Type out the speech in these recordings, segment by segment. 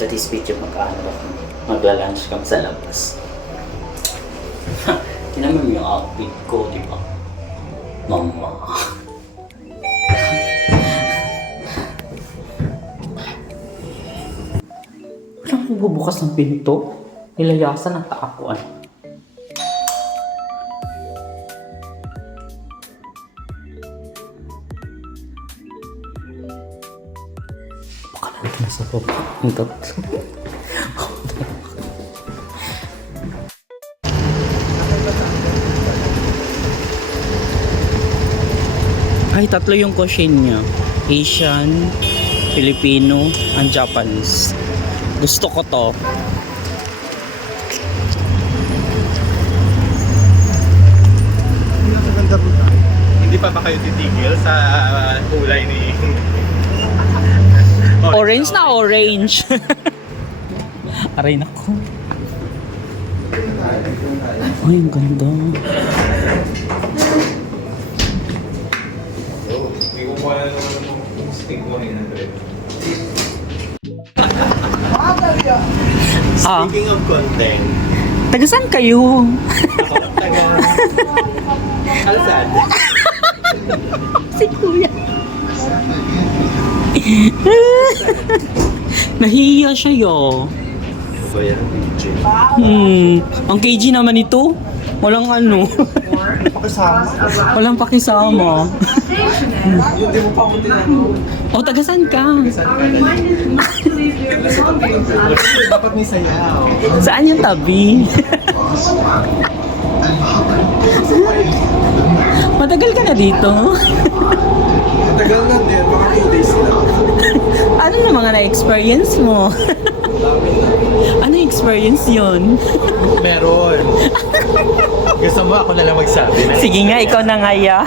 after this video magla-lunch kami sa labas. Tinaman mo yung outfit ko, di ba? Mama. Walang bubukas ng pinto. Nilayasan ang taakuan. Baka nandun na sa baba. Ang tatlo. Ay, tatlo yung cuisine niya. Asian, Filipino, and Japanese. Gusto ko to. Hindi pa ba kayo titigil sa kulay ni... Orange na orange. Aray nako. Ay, ang ganda. Hindi ko pa naman yung stick mo rin. Speaking of content, Taga saan kayo? taga... Alsad. Si Kuya. Nahiya siya yo. So yan, DJ. Ang KG naman ito, walang ano. Pakasama. Walang pakisama. Yung di mo pa ako tinanong. O, taga saan ka? Dapat may sayaw. Saan yung tabi? Matagal ka na dito? Matagal na din, mga 2 days na. Ano na mga na-experience mo? Ano yung experience yun? Meron. Gusto mo ako na lang magsabi na. Sige nga, ikaw na nga ya.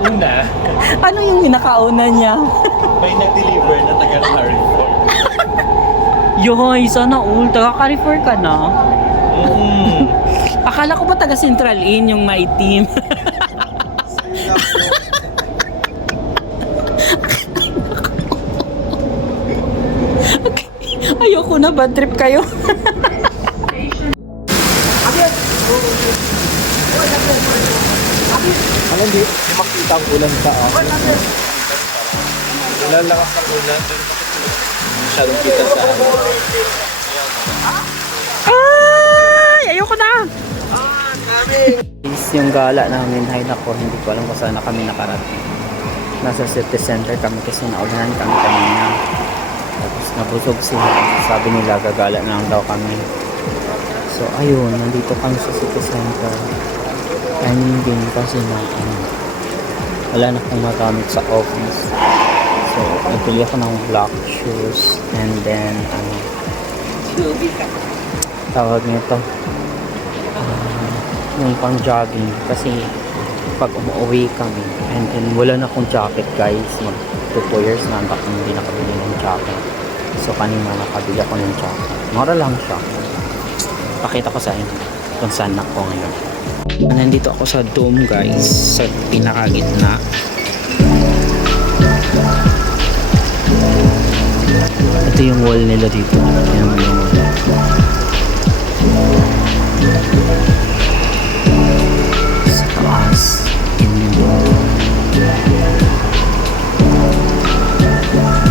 Una, Ano yung pinakauna niya? may nag-deliver na taga-Carrefour. Yoy, sana all. Taga-Carrefour ka na. Mm. Akala ko ba taga Central Inn yung my team? Ayoko na, bad trip kayo. Alam di, makita ang ulan sa akin. Lalakas ang ulan. Masyadong kita sa akin. Ay, ayoko na. Grabe! Yung gala namin, hay nako, hindi ko alam kung saan na kami nakarating. Nasa city center kami kasi naunahan kami kanina. Tapos nabusog sila. Sabi nila gagala na lang daw kami. So ayun, nandito kami sa city center. Timing din kasi na wala na akong magamit sa office. So nagpili ako ng black shoes and then tawag nito yung pang jogging kasi pag umuwi kami and then wala na akong jacket guys, mag 2 years na ako hindi nakabili ng jacket. So kanina nakabili ako ng jacket, mura lang siya. Pakita ko sa inyo kung saan ako ngayon. Nandito ako sa dome guys, sa pinakagitna. Ito yung wall nila dito. Yan yung wall. Sa taas. Yan yung wall.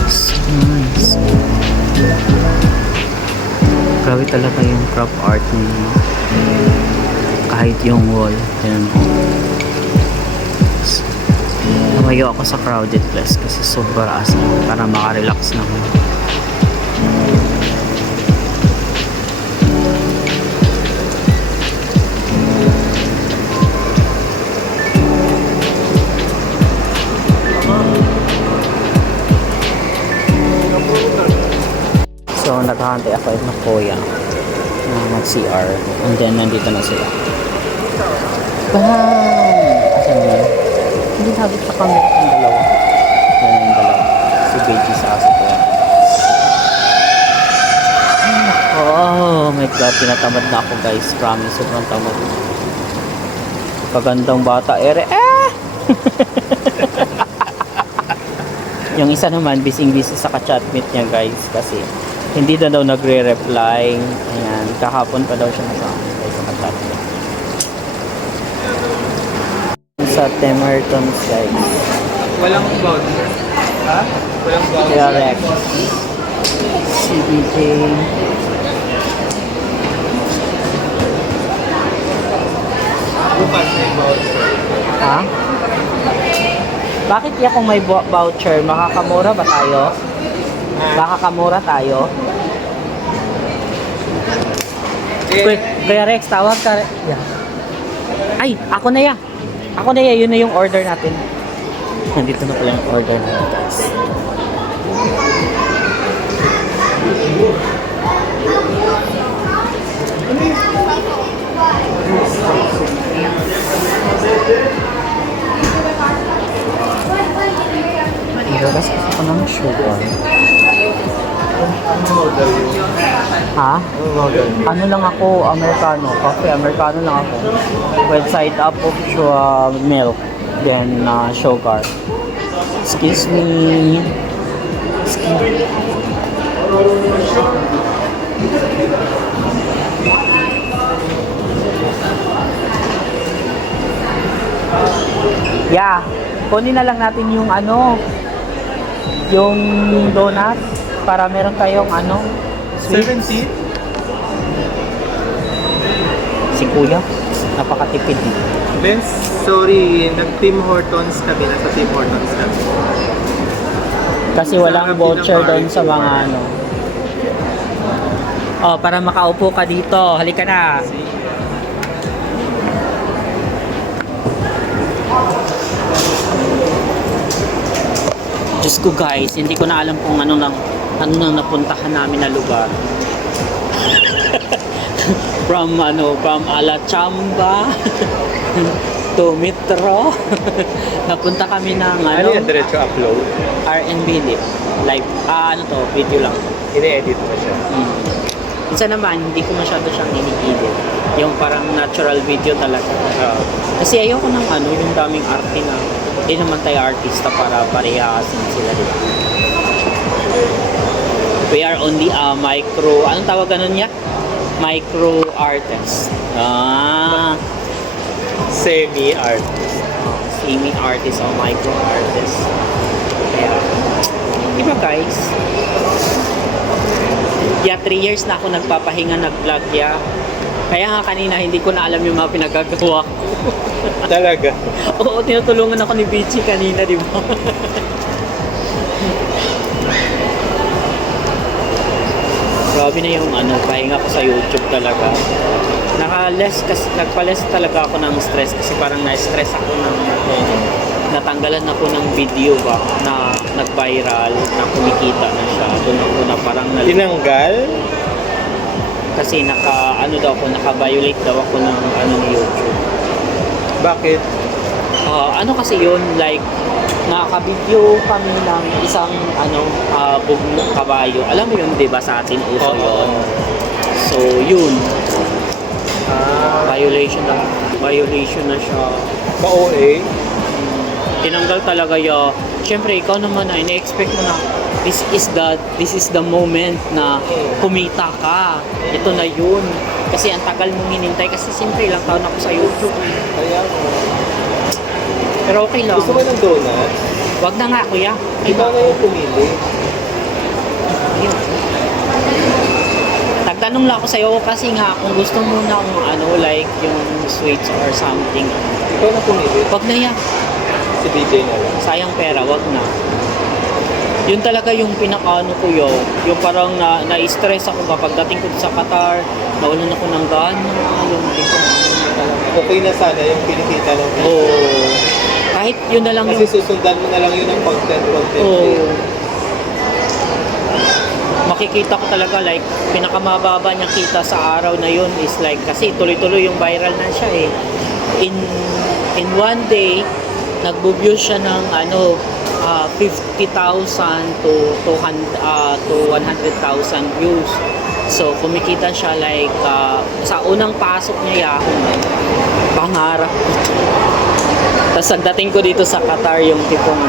So nice. Grabe talaga yung crop art niya. Kahit yung wall. Yan. Tumayo ako sa crowded place kasi sobra asa para makarelax naman. So naghahantay ako ng kuya na mag-CR and then nandito na sila. Bam! Asan yun? Hindi sabit sa camera yung dalawa. Yan yung dalawa. Si Beji sa aso ko. Oh my god, tinatamad na ako guys. Promise, sobrang tamad. Pagandang bata, ere. Yung isa naman, busy sa ka-chatmate niya guys. Kasi Hindi na daw nagre-reply. Ayan, kahapon pa daw siya nag-chat. Sa Tim Hortons, guys. Walang voucher. Ha? Walang voucher. Correct. CBJ. Bukas may voucher. Ha? Bakit ya kung may voucher, makakamura ba tayo? Makakamura tayo? Kuya Rex, tawag ka. Yeah. Ay, ako na ya. Ako na ya, yun na yung order natin. Nandito na pala yung order natin, guys. Irogas ako ng sugar. Ano order yun? Ha? Ano order yun? Ano lang ako, Americano. Coffee, Americano lang ako. With side up of milk. Then, sugar. Excuse me. Yeah. Kunin na lang natin yung yung donut para meron tayong sweet. 70? Si Kuya, napakatipid din. Benz, sorry, nag-Tim Hortons kami. Nasa Tim Hortons kami. Kasi walang voucher doon sa mga Oh, para makaupo ka dito. Halika na. Diyos ko guys, hindi ko na alam kung ano nang napuntahan namin na lugar. from Alachamba to Metro. Napunta kami ng Ano yan, diretso upload? RNB live. Video lang. Ini-edit mo siya. Isa naman, hindi ko masyado siyang ini-edit. Yung parang natural video talaga. Kasi ayoko ng yung daming arte na hindi naman tayo artista para parehasin sila, diba? We are only a micro, anong tawag ganun niya? Micro artist. Semi-artist. Semi-artist o micro artist. Kaya, diba guys? 3 years na ako nagpapahinga, nag-vlog ya. Kaya nga kanina hindi ko na alam yung mga pinagagawa ko. Talaga? Oo, tinutulungan ako ni Bichi kanina, di ba? Grabe na yung pahinga ko sa YouTube talaga. Nagpa-less talaga ako ng stress kasi parang na-stress ako natanggalan ako ng video ba na nag-viral, na kumikita na siya. Doon ako na parang Tinanggal? kasi naka-violate daw ako ng ni YouTube. Bakit? Kasi yun, like nakaka-video kami ng isang bugno kabayo. Alam mo yun, 'di ba, sa atin uso yun. So, yun. Violation na siya. Ka-OA? Tinanggal talaga yun. Siyempre, ikaw naman ina-expect mo na this is the moment na kumita ka. Ito na yun. Kasi ang tagal mong hinintay. Kasi siyempre, ilang taon ako sa YouTube. Kaya mo. Pero okay lang. Gusto mo ng donut? Wag na nga, kuya. Ikaw na yung pumili. Ayun. Nagtanong lang ako sa'yo kasi nga kung gusto mo ng like yung sweets or something. Ikaw na pumili. Wag na yan. Si BJ na lang. Sayang pera, wag na. Yun talaga yung pinaka ko yun. Yung parang na-stress ako kapag dating ko sa Qatar, nawalan ako ng gana. Yung Okay na sana yung kinikita ng video. Oo. Kahit yun na lang Kasi yung... susundan mo na lang yun ng content. Oo. Makikita ko talaga like pinakamababa niyang kita sa araw na yun is like kasi tuloy-tuloy yung viral na siya eh. In one day, nagbo-view siya ng 50,000 to 100,000 views. So kumikita siya like sa unang pasok niya pangarap. Tapos pagdating ko dito sa Qatar yung tipong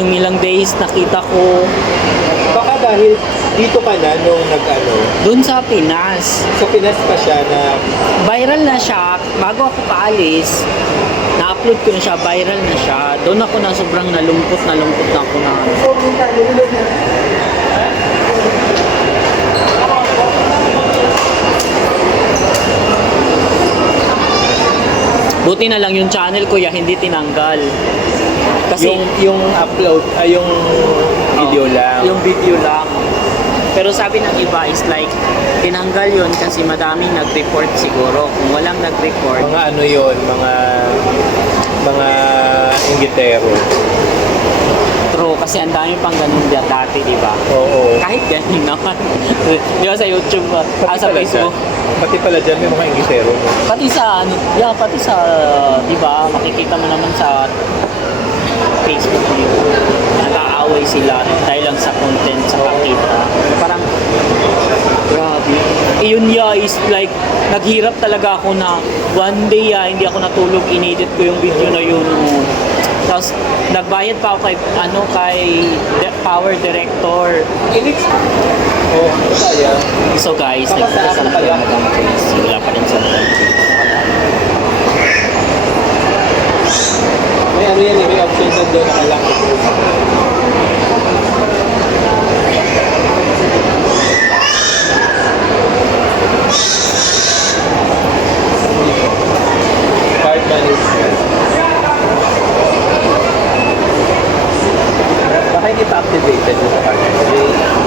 yung ilang days nakita ko Baka dahil dito ka na nung nag-ano, doon sa Pinas. sa Pinas pa siya na Viral na siya. Bago ako paalis, na-upload ko na siya, viral na siya. Doon ako na sobrang nalungkot na ako na. Buti na lang yung channel ko ya hindi tinanggal. Kasi yung upload, ay yung video oh, lang. Yung video lang. Pero sabi ng iba is like tinanggal yun kasi madaming nag-report siguro. Kung walang nag-report, Mga ano yun, mga inggitero. true kasi ang dami pang ganun dati, di ba? Oo. Kahit ganun naman. Di ba sa YouTube, sa pala Facebook. dyan, pati pala dyan may mga inggitero. Pati sa ano, yeah, pati sa, di ba, makikita mo naman sa Facebook yun. Nag-aaway sila dahil lang sa content, sa kakita. Parang, grabe. Yun is like, naghirap talaga ako na one day hindi ako natulog, inedit ko yung video na yun. Tapos, nagbayad pa ako kay Power Director. Oh, kaya. So guys, Baka sa nagpapasal akin pa pala. yung wala pa rin sa May ano yan, may option doon na lang. Card management. Baka hindi pa activated yung card management.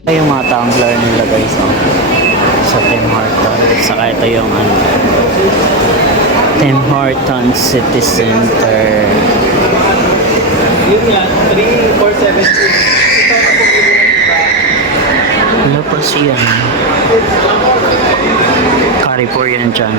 Ito yung mga tumbler nila guys, sa Tim Hortons. Saka ito yung Tim Hortons City Center. Yun yan, 3,470. Ito na po yun. Ano pa siya? Carrefour yan dyan.